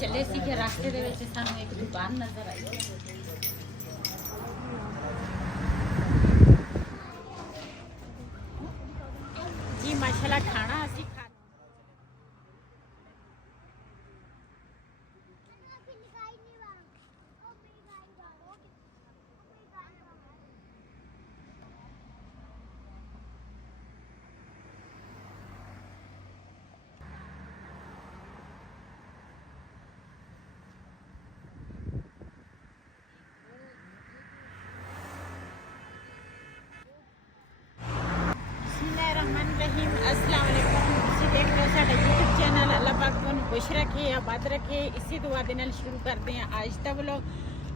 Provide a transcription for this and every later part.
चले सी के रास्ते दे विच सानू एक दुकान नजर आई जी माशाल्लाह खाना असी यूट्यूब चैनल अल्लाह पाक तुहानू खुश रखे आबाद रखे। इसी दुआ दे नाल शुरू करते हैं आज दा व्लॉग।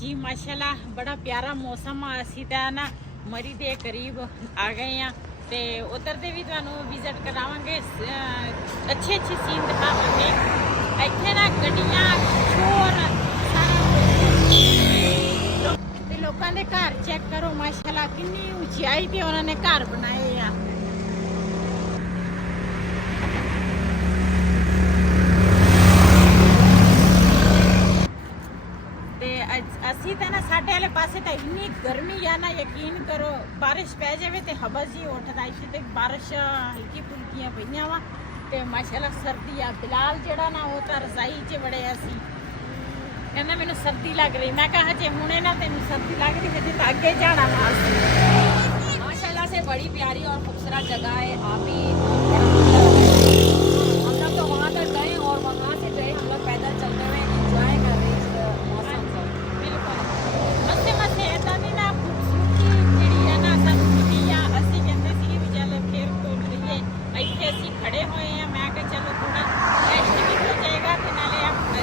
जी माशाल्लाह बड़ा प्यारा मौसम आ। असी तां ना मरी दे करीब आ गए हैं ते उधर दे भी तुहानू विजिट करावांगे, अच्छे अच्छे सीन दिखावांगे। इत्थे ना गड्डियां शोर ते लोकां दे घर चेक करो माशाल्लाह कितनी ऊंचाई ते उन्हां ने घर बनाए आ। असी तो ना साढ़े वाले पासे तो इन्नी गर्मी है ना, यकीन करो बारिश पै जाए तो हबस ही उठता। इतने बारिश हल्की फुल्कियां पईयां वा ते माशाल्लाह सर्दी आ। बिलाल जेड़ा ना वो तो रजाई च बड़े असी कहना मैनू सर्दी लग रही। मैं कहा जे हुणे ना तेन सर्दी लग रही है तो अगे जाना माशाल्लाह से बड़ी प्यारी और खूबसूरत जगह है। आप ही हम लोग तो वहाँ तक गए और वहाँ से गए हम लोग पैदल चलते हुए इंजॉय कर रहे इस मौसम को। मस्ते मस्ते ऐसा नहीं ना खूबसूरती जी है ना सब मिली आ। असी कहते सी भी चल फिर तो लीए इतने असी खड़े हुए हैं। मैं कहा चलो थोड़ा रेस्ट भी हो जाएगा तो नाले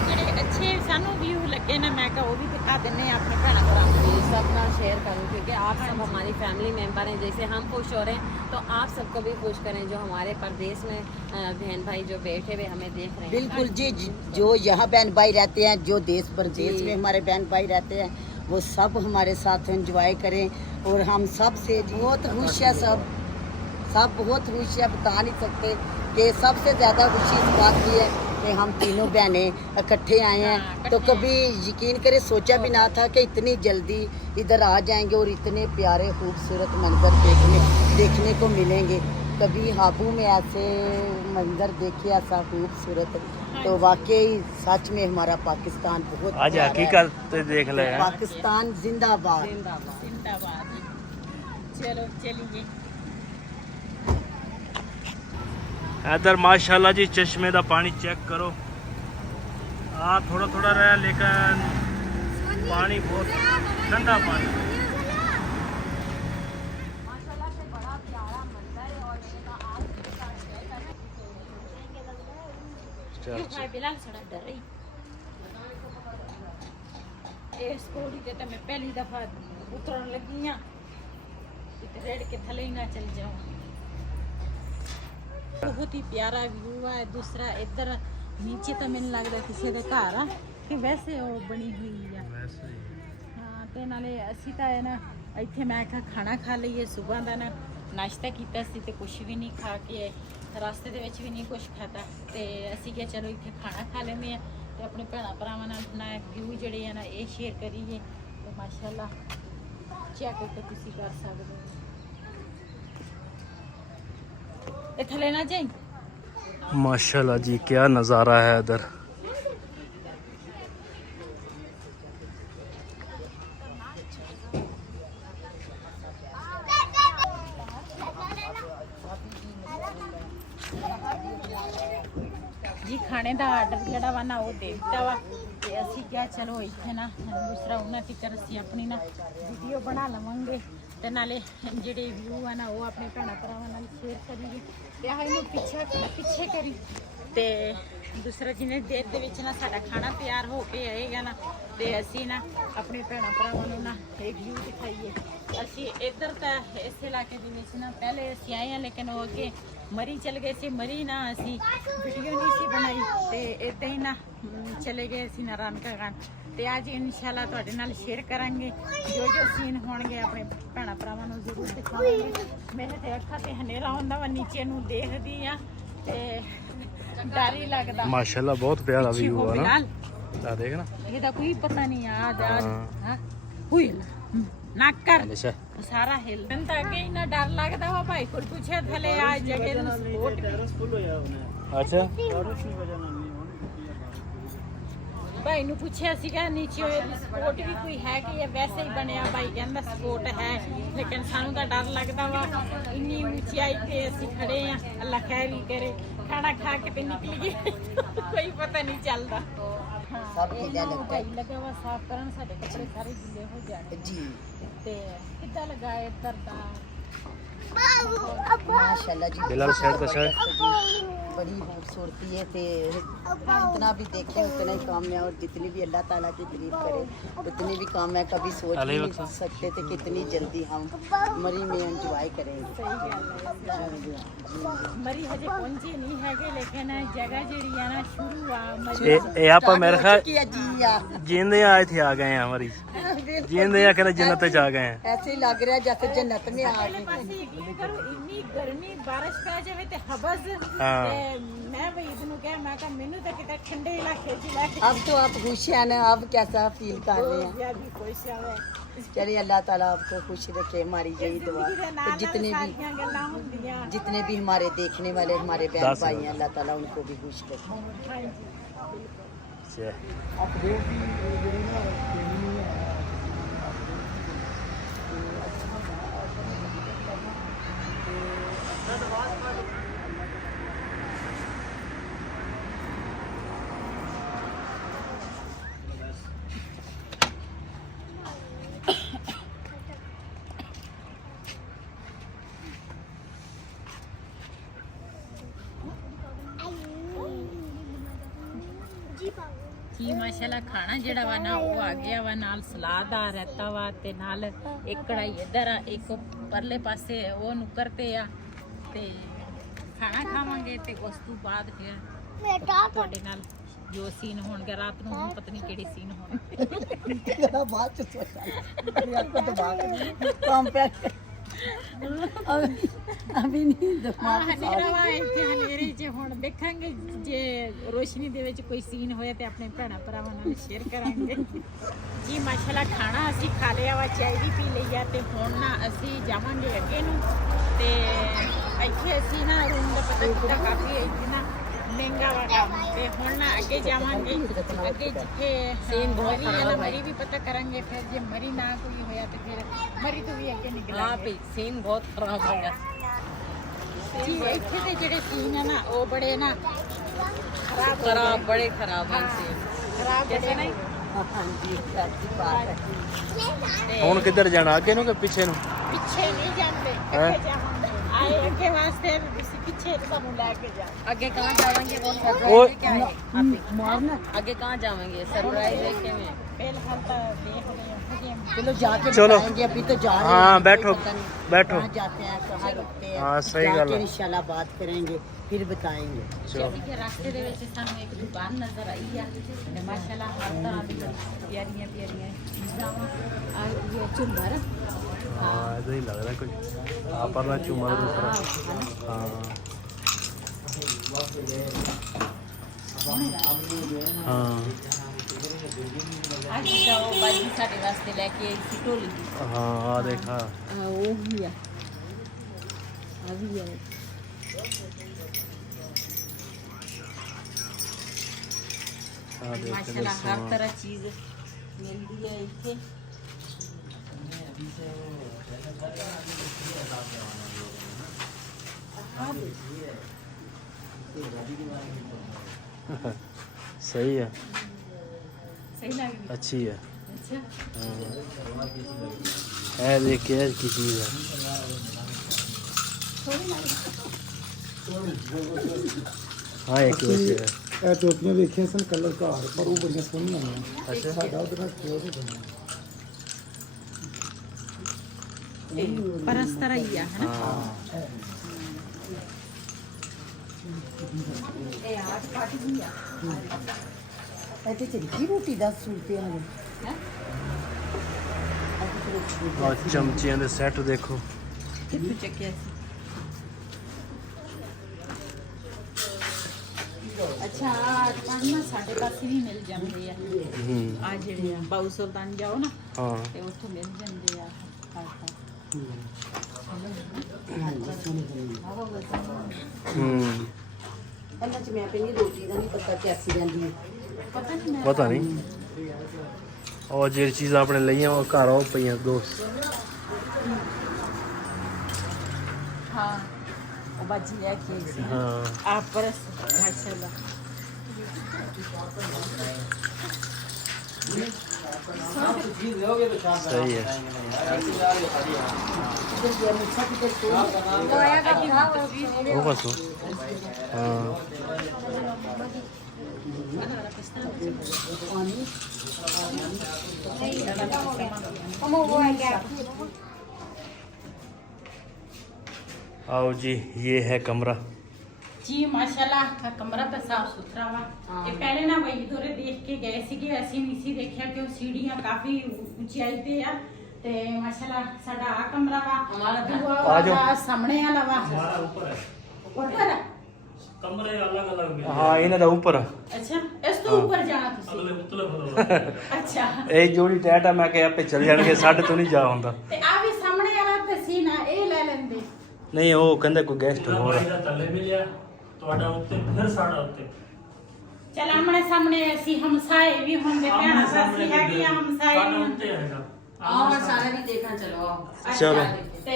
जो अच्छे सानू व्यू लगे ना मैं कहा वो भी दिखा देने अपने भैन भरा सब का शेयर करूँ क्योंकि आप सब हमारी फैमिली मेम्बर हैं। जैसे हम खुश हो रहे हैं तो आप सबको भी खुश करें जो हमारे परदेश में बहन भाई जो बैठे हुए हमें देख रहे हैं। बिल्कुल जी, जो यहाँ बहन भाई रहते हैं, जो देश प्रदेश में हमारे बहन भाई रहते हैं, वो सब हमारे साथ एंजॉय करें। और हम सब से बहुत खुश है, सब बहुत खुश है, बता नहीं सकते कि सबसे ज़्यादा खुशी इस बात की है कि हम तीनों बहनें इकट्ठे आए हैं। तो कभी यकीन करें सोचा भी ना था कि इतनी जल्दी इधर आ जाएंगे और इतने प्यारे खूबसूरत मंजर देखने को मिलेंगे। कभी हाबू में ऐसे मंजर देखे ऐसा खूबसूरत, तो वाकई सच में हमारा पाकिस्तान बहुत आज हकीकत देख ले। पाकिस्तान जिंदाबाद जिंदाबाद। चलो चलिए इधर माशाल्लाह जी चश्मे दा पानी चेक करो। थोड़ा थोड़ा रहा लेकिन पानी बहुत ठंडा पानी। माशाल्लाह से बड़ा प्यारा मंदिर है और भाई बिलाल सड़ा डर रही इस पौड़ी ते मैं पहली दफा उतरन लगी हां इत रेड के थले ही ना चल जाऊं। बहुत ही प्यारा व्यू है। दूसरा इधर नीचे तो मैंने लगता किसी के घर आ कि वैसे वो बनी हुई है। हाँ तो नाले असी तो है ना इत्थे मैं क्या खाना खा लीए सुबह का ना नाश्ता किया सी ते कुछ भी नहीं खा के रास्ते दे विच भी नहीं कुछ खाता ते असी क्या चलो इत्थे खाना खा लेंदे हैं ते अपने भैन भरावां नाल अपना व्यू जिहड़े है ना ये शेयर करिए। तो माशाल्लाह चेक तो तुसीं कर सकदे हो। ये थले ना जाई। माशाल्लाह जी क्या नज़ारा है इधर। जी खाने का आर्डर जोड़ा वा ना वो दे दिता वा ते असी क्या चलो इत्थे ना दूसरा उन्हें तिकर असी अपनी ना वीडियो बना लवांगे ते नाले जेडे व्यू है ना वो अपने भैन भरावां नाल शेयर करिए ते आह इनू पिछे करी ते दूसरा जिन्हें देर दे विच ना साडा खाना तैयार हो के आएगा ना ते असी ना अपने भैन भरावां नू ना एक व्यू दिखाइए। असी इधर तो इस इलाके दे विच ना पहले असी आए हैं लेकिन वो अगे मरी चल गए सी। मरी ना असी वीडियो नहीं सी बनाई ते इदा ही ना चले गए सी नारायणका गान ते आज इंशाल्लाह तुहाडे नाल शेयर करांगे जो जो सीन होणगे अपने भैन भरावां नू जरूर दिखावांगे। मेरे ते अखां ते हनेरा हुंदा वा नीचे नू देखदी आ ते डर ही लगदा। माशाल्लाह बहुत प्यारा व्यू है ना। ਆ ਦੇਖ ਨਾ ਇਹਦਾ ਕੋਈ ਪਤਾ ਨਹੀਂ ਯਾਦ ਹਾਂ। ਹਾਂ ਹੁਈ ਨਾ ਕਰ ਅੱਛਾ ਸਾਰਾ ਹਿਲ ਮੈਨੂੰ ਤਾਂ ਅੱਗੇ ਇੰਨਾ ਡਰ ਲੱਗਦਾ ਵਾ ਭਾਈ ਕੋਲ ਪੁੱਛਿਆ ਥਲੇ ਆ ਜਗ੍ਹਾ ਨੂੰ ਸਪੋਰਟ ਅੱਛਾ ਭਾਈ ਨੂੰ ਪੁੱਛਿਆ ਸੀਗਾ ਨੀਚੇ ਇਹਦੀ ਸਪੋਰਟ ਵੀ ਕੋਈ ਹੈ ਕਿ ਇਹ ਵੈਸੇ ਹੀ ਬਣਿਆ ਭਾਈ ਕਹਿੰਦਾ ਸਪੋਰਟ ਹੈ ਲੇਕਿਨ ਸਾਨੂੰ ਤਾਂ ਡਰ ਲੱਗਦਾ ਵਾ ਇੰਨੀ ਉਚਾਈ ਤੇ ਅਸੀਂ ਖੜੇ ਆ ਅੱਲਾ ਖੈਰ ਹੀ ਕਰੇ ਖਾਣਾ ਖਾ ਕੇ ਤੇ ਨਿਕਲ ਗਏ ਕੋਈ ਪਤਾ ਨਹੀਂ ਚੱਲਦਾ ਸਭ ਹੀਲਾ ਲੱਗਦਾ ਭਾਈ ਲੱਗਾ ਵਾ ਸਾਫ਼ ਕਰਨ ਸਾਡੇ ਕੱਪੜੇ ਸਾਰੇ ਗਿੱਲੇ ਹੋ ਜਾਣੇ जी ਤੇ ਕਿੱਦਾਂ ਲੱਗਾ ਇੱਧਰ ਦਾ माशाल्लाह जी बिलाल साइड पे साइड बड़ी खूबसूरती है ते जितना भी देखे उतना ही काम है और जितनी भी अल्लाह ताला की तारीफ करे उतनी भी काम है कभी सोच भी नहीं सकते थे कितनी जल्दी हम मरी में एंजॉय करेंगे ਸਹੀ ਗੱਲ ਹੈ ਮਰੀ ਹਜੇ ਪਹੁੰਚੇ ਨਹੀਂ ਹੈਗੇ ਲੇਕਿਨ ਜਗ੍ਹਾ ਜਿਹੜੀ ਆ ਨਾ ਸ਼ੁਰੂ ਆ ਮਰੀ ਇਹ ਆਪਾਂ ਮੇਰੇ ਖਿਆਲ की है जी या ਜਿੰਦੇ ਆਏ ਥੇ ਆ ਗਏ ਆ ਮਰੀ ਜਿੰਦੇ ਆ ਕਹਿੰਦੇ ਜੰਨਤ ਚ ਆ ਗਏ ਆ ऐसे ही लग रहा है जैसे जन्नत में आ ਪਹਿਲੇ गए ਪਾਸੇ ਯਕੀਨ ਕਰੋ ਇੰਨੀ ਗਰਮੀ ਬਾਰਿਸ਼ ਪੈ ਜਾਵੇ ਤੇ ਹਬਜ਼ ਹਾਂ। ਤੇ ਮੈਂ ਵਹੀਦ ਨੂੰ ਕਿਹਾ ਮੈਂ ਕਿਹਾ ਮੈਨੂੰ ਤਾਂ ਕਿਤੇ ਠੰਡੇ ਇਲਾਕੇ 'ਚ ਲੈ ਕੇ अब तो आप खुश हैं ना अब कैसा फील कर रहे हैं ਜਿਆਦੀ ਖੁਸ਼ ਆਵੇ चलिए अल्लाह ताला आपको खुश रखे हमारी यही दुआ ਜ਼ਿੰਦਗੀ ਦੇ कि ਨਾਲ जितने भी ਸਾਰੀਆਂ ਗੱਲਾਂ ਹੁੰਦੀਆਂ जितने भी हमारे देखने वाले हमारे बहन दस भाई हैं अल्लाह ताला उनको भी खुश रखे ਹਾਂਜੀ ਅੱਛਾ ਜੀ ਮਾਸ਼ਾਅੱਲਾ ਖਾਣਾ ਜਿਹੜਾ ਵਾ ਨਾ ਉਹ ਆ ਗਿਆ ਵਾ ਨਾਲ ਸਲਾਦ ਆ ਰਹਿਤਾ ਵਾ ਤੇ ਨਾਲ ਇੱਕ ਕੜਾਈ ਇੱਧਰ ਆ ਇੱਕ ਪਰਲੇ ਪਾਸੇ ਉਹ ਨੁੱਕਰ ਤੇ ਆ ਤੇ ਖਾਣਾ ਖਾਵਾਂਗੇ ਤੇ ਉਸ ਤੋਂ ਬਾਅਦ ਫਿਰ ਤੁਹਾਡੇ ਨਾਲ ਜੋ ਸੀਨ ਹੋਣਗੇ ਰਾਤ ਨੂੰ ਹੁਣ ਪਤਾ ਨਹੀਂ ਕਿਹੜੇ ਸੀਨ ਹੋਣਗੇ तेरा बात तो सोचा आपको तो बात काम पे अभी नहीं दिमाग ਹਨੇਰਾ ਵਾ ਇੱਥੇ ਹਨੇਰੇ 'ਚ ਹੁਣ ਦੇਖਾਂਗੇ ਜੇ ਰੋਸ਼ਨੀ ਦੇ ਵਿੱਚ ਕੋਈ ਸੀਨ ਹੋਇਆ ਤੇ ਆਪਣੇ ਭੈਣਾਂ ਭਰਾਵਾਂ ਨਾਲ ਸ਼ੇਅਰ ਕਰਾਂਗੇ ਜੀ ਮਾਸ਼ਾਅੱਲਾ ਖਾਣਾ ਅਸੀਂ ਖਾ ਲਿਆ ਵਾ ਚਾय ਵੀ ਪੀ ਲਈ ਆ ਤੇ ਹੁਣ ਨਾ ਅਸੀਂ ਜਾਵਾਂਗੇ ਅੱਗੇ ਨੂੰ ਤੇ ਇੱਥੇ ਅਸੀਂ ਨਾ ਰੂਮ ਦਾ ਪਤਾ ਕੀਤਾ ਕਾਫੀ ਇੱਥੇ ਨਾ ਮਹਿੰਗਾ ਵਾ ਕੰਮ ਤੇ ਹੁਣ ਨਾ ਅੱਗੇ ਜਾਵਾਂਗੇ ਅੱਗੇ ਜਿੱਥੇ ਸੀਨ ਬਹੁਤ ਖਰਾਬ ਹੈ ਮਰੀ ਵੀ ਪਤਾ ਕਰਾਂਗੇ ਫਿਰ ਜੇ ਮਰੀ ਨਾ ਕੋਈ ਹੋਇਆ ਤੇ ਫਿਰ ਮਰੀ ਤੋਂ ਵੀ ਅੱਗੇ ਨਿਕਲਾਂਗੇ सीन बहुत खराब हो गया ਜੀ ਇੱਥੇ ਦੇ ਜਿਹੜੇ ਸੀਨ ਆ ਨਾ ਉਹ ਬੜੇ ਨਾ ਖਰਾਬ ਹੋ खराब ਗਏ। बड़े खराब हैं ਹਾਂ, सीन ਖਰਾਬ जैसे ਬੜੇ नहीं हाँ जी अच्छी बात है ਤੇ ਹੁਣ ਕਿੱਧਰ ਜਾਣਾ ਅੱਗੇ ਨੂੰ ਕਿ ਪਿੱਛੇ ਨੂੰ ਪਿੱਛੇ ਨਹੀਂ ਜਾਂਦੇ ਹੈਂ? ਅੱਗੇ ਜਾਵਾਂਗੇ ਆਏ ਅੱਗੇ ਵਾਸਤੇ ਤੁਸੀਂ ਪਿੱਛੇ ਤੁਹਾਨੂੰ ਲੈ ਕੇ ਜਾ आगे कहाँ जाएंगे वो वो- सरप्राइज क्या है आप मारना आगे कहाँ जाएंगे सरप्राइज है क्या में ਫਿਲਹਾਲ ਤਾਂ ਦੇਖ ਰਹੇ ਹਾਂ ਹਜੇ चलो जाके चलो। बताएंगे अभी तो जा रहे हाँ, हैं बैठो, पता नहीं बैठो। कहाँ जाते हैं कहाँ रुकते हैं हाँ, सही जाके गल है। इंशाल्लाह बात करेंगे फिर बताएंगे ਚਲੋ ਅਸੀਂ ਕਿ ਰਸਤੇ ਦੇ ਵਿੱਚ ਸਾਨੂੰ ਇੱਕ ਦੁਕਾਨ ਨਜ਼ਰ ਆਈ ਆ ਤੇ ਮਾਸ਼ਾਅੱਲਾ ਹਰ ਤਰ੍ਹਾਂ ਦੀ ਪਿਆਰੀਆਂ ਪਿਆਰੀਆਂ ਚੀਜ਼ਾਂ ਵਾ ਆ ਇਹ ਝੁੰਮਰ ਹਾਂ ਇਦਾਂ ਹੀ ਲੱਗ ਰਿਹਾ ਕੁਝ ਆ ਪਰਨਾ ਝੂਮਰ ਦੂਸਰਾ ਹਾਂ ਹਾਂ ਅੱਜ ਜਾਓ ਬਾਜੀ ਸਾਡੇ ਵਾਸਤੇ ਲੈ ਕੇ ਆਈ ਸੀ ਢੋਲੀ ਹਾਂ ਆ ਦੇਖਾ ਉਹ ਹੀ ਆ ਆ ਵੀ ਆ ਆ ਦੇਖ ਮਾਸ਼ਾਅੱਲਾ ਹਰ ਤਰ੍ਹਾਂ ਚੀਜ਼ ਮਿਲਦੀ ਹੈ ਇੱਥੇ सही है ਸਹੀ ਲੱਗ ਰਹੀ अच्छी है ਅੱਛਾ है देख के की चीज है हाँ एक वैसे है ਇਹ ਟੋਪੀਆਂ ਵੇਖੀਆਂ ਸਨ ਕਲਰ ਘਰ ਪਰ ਉਹ ਬੜੀਆਂ ਸੋਹਣੀਆਂ ਆਈਆਂ अच्छा ਸਾਡਾ ਉਹਦੇ ਨਾਲ ਕੋਲ ਹੀ ਬਣਿਆ ਪਰ ਇਸ ਤਰ੍ਹਾਂ ਹੀ ਆ ਹਨਾ हाँ ऐसे चली रोटी 10 रुपये में और चमचियां दे सेट देखो ਕਿੱਥੋਂ ਚੱਕਿਆ ਸੀ ਅੱਛਾ ਅੱਜ ਨਾ ਸਾਡੇ ਪਾਸੇ ਵੀ ਮਿਲ ਜਾਂਦੇ ਆ ਆ ਜਿਹੜੇ ਆ ਬਾਊ ਸੁਲਤਾਨ ਜਾਓ ਨਾ ਹਾਂ ਤੇ ਉੱਥੋਂ ਮਿਲ ਜਾਂਦੇ ਆ ਆਟਾ ਪਹਿਲਾਂ ਚ ਮੈਂ ਪਹਿਲੀ ਰੋਟੀ ਦਾ ਨਹੀਂ ਪਤਾ ਕਿਆਸੀ ਜਾਂਦੀ ਹੈ ਪਤਾ ਨਹੀਂ ਮੈਂ ਪਤਾ ਨਹੀਂ ਉਹ ਜਿਹੜੀ ਚੀਜ਼ ਆਪਣੇ ਲਈਆਂ ਉਹ ਘਰ ਉਹ ਪਈਆਂ ਦੋਸਤ ਹਾਂ ਉਹ ਬਾਜੀ ਲੈ ਕੇ ਆਈ ਸੀ ਹਾਂ ਆਪ ਪਰਸ ਮਾਸ਼ਾਅੱਲਾ सही है वो बस हो हाँ आओ जी ये है कमरा ਜੀ ਮਾਸ਼ਾਅੱਲਾ ਕਮਰਾ ਤਾਂ ਸਾਫ ਸੁਥਰਾ ਵਾ ਇਹ ਪਹਿਲੇ ਨਾ ਵਈ ਦੋਰੇ ਦੇਖ ਕੇ ਗਏ ਸੀਗੇ ਅਸੀਂ ਨਹੀਂ ਸੀ ਦੇਖਿਆ ਕਿ ਉਹ ਸੀੜੀਆਂ ਕਾਫੀ ਉਚਾਈ ਤੇ ਆ ਤੇ ਮਾਸ਼ਾਅੱਲਾ ਸਾਡਾ ਆ ਕਮਰਾ ਵਾ ਆ ਜਾਓ। ਦੂਆ ਸਾਹਮਣੇ ਵਾਲਾ ਵਾ ਉੱਪਰ कमरे अलग अलग हाँ इन्हें तो ऊपर ਅੱਛਾ ਇਸ ਤੋਂ ਉੱਪਰ ਜਾਣਾ ਤੁਸੀਂ ਅੱਛਾ ਇਹ ਜੋੜੀ ਟੈਟ ਆ ਮੈਂ ਕਿਹਾ ਆਪੇ ਚੱਲ ਜਾਣਗੇ ਸਾਡੇ ਤੋਂ ਨਹੀਂ ਜਾ ਹੁੰਦਾ ਤੇ ਆ ਵੀ ਸਾਹਮਣੇ ਵਾਲਾ ਤੇ ਸੀ ਨਾ ਇਹ ਲੈ ਲੈਂਦੇ ਨਹੀਂ ਉਹ ਕਹਿੰਦੇ ਕੋਈ ਗੈਸਟ ਹੋਰ ਆ। ਥੱਲੇ ਮਿਲਿਆ ਤੁਹਾਡਾ ਉੱਤੇ ਫਿਰ ਸਾਡਾ ਉੱਤੇ ਚਲ ਆਮਣੇ ਸਾਹਮਣੇ ਅਸੀਂ ਹਮਸਾਏ ਵੀ ਹੁੰਦੇ ਭੈਣਾਂ ਸਾਸੀ ਹੈਗੀਆਂ ਹਮਸਾਏ ਸਾਡਾ ਵੀ ਉੱਤੇ ਹੈਗਾ आओ और सारा भी देखना चलो आओ ਚਲੋ ਤੇ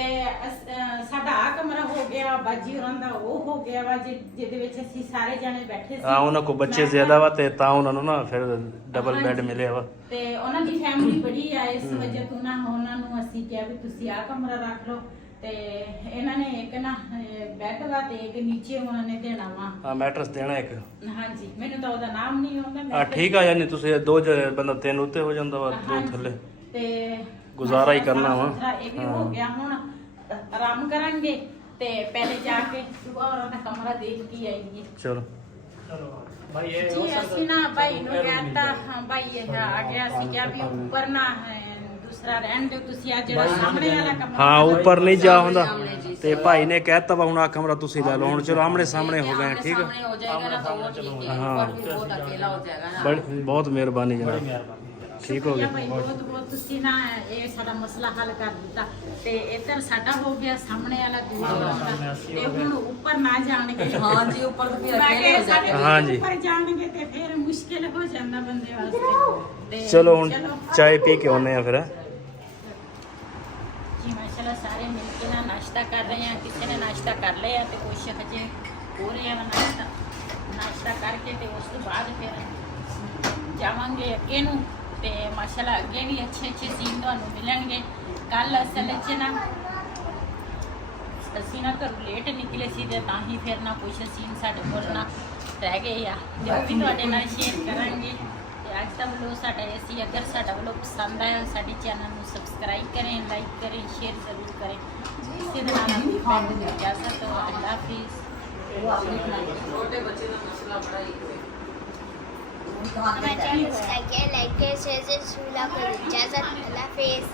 ਸਾਡਾ ਆ ਕਮਰਾ ਹੋ ਗਿਆ ਬਾਜੀ ਹੋਰਾਂ ਦਾ ਉਹ ਹੋ ਗਿਆ ਵਾ ਜਿਹਦੇ ਵਿੱਚ ਅਸੀਂ ਸਾਰੇ ਜਾਣੇ ਬੈਠੇ ਸੀ ਆ ਉਹਨਾਂ ਕੋ ਬੱਚੇ ਜ਼ਿਆਦਾ ਵਾ ਤੇ ਤਾਂ ਉਹਨਾਂ ਨੂੰ ਨਾ ਫਿਰ ਡਬਲ ਬੈੱਡ ਮਿਲਿਆ ਵਾ ਤੇ ਉਹਨਾਂ ਦੀ ਫੈਮਿਲੀ ਬੜੀ ਆ ਇਸ ਵਜ੍ਹਾ ਤੋਂ ਨਾ ਉਹਨਾਂ ਨੂੰ ਅਸੀਂ ਕਿਹਾ ਵੀ ਤੁਸੀਂ ਆ ਕਮਰਾ ਰੱਖ ਲਓ ਤੇ ਇਹਨਾਂ ਨੇ ਇੱਕ ਨਾ ਬੈੱਡ ਵਾ ਤੇ ਇੱਕ ਨੀਚੇ ਉਹਨਾਂ ਨੇ ਦੇਣਾ ਵਾ ਆ ਮੈਟਰਸ ਦੇਣਾ ਇੱਕ ਹਾਂਜੀ ਮੈਨੂੰ ਤਾਂ ਉਹਦਾ ਨਾਮ ਨਹੀਂ ਆਉਂਦਾ ਆ ਠੀਕ ਆ ਯਾਨੀ ਤੁਸੀਂ ਦੋ ਬੰਦਾ ਤਿੰਨ ਉੱਤੇ ਹੋ ਜਾਂਦਾ ਵਾ ਦੋ ਹਾਂਜੀ। ਥੱਲੇ ਤੇ ਗੁਜ਼ਾਰਾ ਹੀ ਕਰਨਾ ਵਾ। ਇਹ ਵੀ ਹੋ ਗਿਆ ਹੁਣ ਆਰਾਮ ਕਰਾਂਗੇ ਤੇ ਪਹਿਲੇ ਜਾ ਕੇ ਸੁਬਾਹ ਉਹਨਾਂ ਦਾ ਕਮਰਾ ਦੇਖ ਕੇ ਆਏਂਗੇ ਚਲੋ ਚਲੋ ਭਾਈ ਇਹ ਜੀ ਅਸੀਂ ਨਾ ਭਾਈ ਨੂੰ ਕਹਿੰਦਾ ਹਾਂ ਭਾਈ ਇਹ ਆ ਗਿਆ ਸੀ ਕਿਹਾ ਵੀ ਉੱਪਰ ਨਾ ਦੂਸਰਾ ਰਹਿਣ ਦਿਓ ਤੁਸੀਂ ਆ ਜਿਹੜਾ ਸਾਹਮਣੇ ਵਾਲਾ ਕਮਰਾ ਹਾਂ ਉੱਪਰ ਨਹੀਂ ਜਾ ਹੁੰਦਾ ਤੇ ਭਾਈ ਨੇ ਕਹਿਤਾ ਵਾ ਹੁਣ ਆ ਕਮਰਾ ਤੁਸੀਂ ਲੈ ਲਓ ਹੁਣ ਚਲੋ ਆਮਣੇ ਸਾਹਮਣੇ ਹੋ ਗਏ ਠੀਕ ਆ सामने हो जाएगा ना तो वो ठीक है हाँ। ऊपर भी बहुत अकेला हो जाएगा ना ਬਹੁਤ ਮਿਹਰਬਾਨੀ ਜਨਾਬ ਠੀਕ ਹੋ ਸ਼ੁਕਰੀਆ ਗਿਆ ਭਾਈ ਬਹੁਤ ਬਹੁਤ ਤੁਸੀਂ ਨਾ ਇਹ ਸਾਡਾ ਮਸਲਾ ਹੱਲ ਕਰ ਦਿੱਤਾ ਤੇ ਇੱਧਰ ਸਾਡਾ ਹੋ ਗਿਆ ਸਾਹਮਣੇ ਵਾਲਾ ਦੂਜਾ ਦਾ ਤੇ ਹੁਣ ਉੱਪਰ ਨਾ ਜਾਣਗੇ हाँ जी ऊपर तो फिर ਮੈਂ अकेले ਕਿਹਾ हो ਸਾਡੇ जाएगा ਹਾਂ ਜੀ। ਉੱਪਰ ਜਾਣਗੇ ਤੇ ਫਿਰ ਮੁਸ਼ਕਿਲ ਹੋ ਜਾਂਦਾ ਬੰਦੇ ਵਾਸਤੇ ਤੇ ਚਲੋ ਹੁਣ ਚਲੋ। ਚਾय ਪੀ ਕੇ ਆਉਨੇ ਆ ਫਿਰ ਜੀ ਮਾਸ਼ਾਅੱਲਾ ਸਾਰੇ ਮਿਲ ਕੇ ਨਾ ਨਾਸ਼ਤਾ ਕਰ ਰਹੇ ਆ ਕਿਸੇ ਨੇ ਨਾਸ਼ਤਾ ਕਰ ਲਿਆ ਤੇ ਕੁਛ ਹਜੇ ਹੋ ਰਿਹਾ ਵਾ ਨਾਸ਼ਤਾ ਕਰਕੇ ਤੇ ਉਸ ਤੋਂ ਬਾਅਦ ਫਿਰ ਜਾਵਾਂਗੇ ਅੱਗੇ ਨੂੰ ਤੇ ਮਾਸ਼ਾਅੱਲਾ ਅੱਗੇ ਵੀ ਅੱਛੇ ਅੱਛੇ ਸੀਨ ਤੁਹਾਨੂੰ ਮਿਲਣਗੇ ਕੱਲ ਅਸਲ ਵਿੱਚ ਨਾ ਅਸੀਂ ਨਾ ਘਰੋਂ ਲੇਟ ਨਿਕਲੇ ਸੀ ਤੇ ਤਾਂ ਹੀ ਫਿਰ ਨਾ ਕੁਛ ਸੀਨ ਸਾਡੇ ਕੋਲ ਨਾ ਰਹਿ ਗਏ ਆ ਤੇ ਉਹ ਵੀ ਤੁਹਾਡੇ ਨਾਲ ਸ਼ੇਅਰ ਕਰਾਂਗੇ ਤੇ ਅੱਜ ਦਾ ਵਲੋਗ ਸਾਡਾ ਇਹ ਸੀ ਅਗਰ ਸਾਡਾ ਵਲੋਗ ਪਸੰਦ ਆਇਆ ਸਾਡੇ ਚੈਨਲ ਨੂੰ ਸਬਸਕ੍ਰਾਈਬ ਕरें ਲਾਈਕ करें शेयर जरूर करें इसी के नाम अपनी इजाज़त तो अल्लाह हाफिज़ छोटे बच्चे का मसला बड़ा ही है हमारे चैनल को लाइक करें शेयर से इजाज़त अल्लाह हाफिज़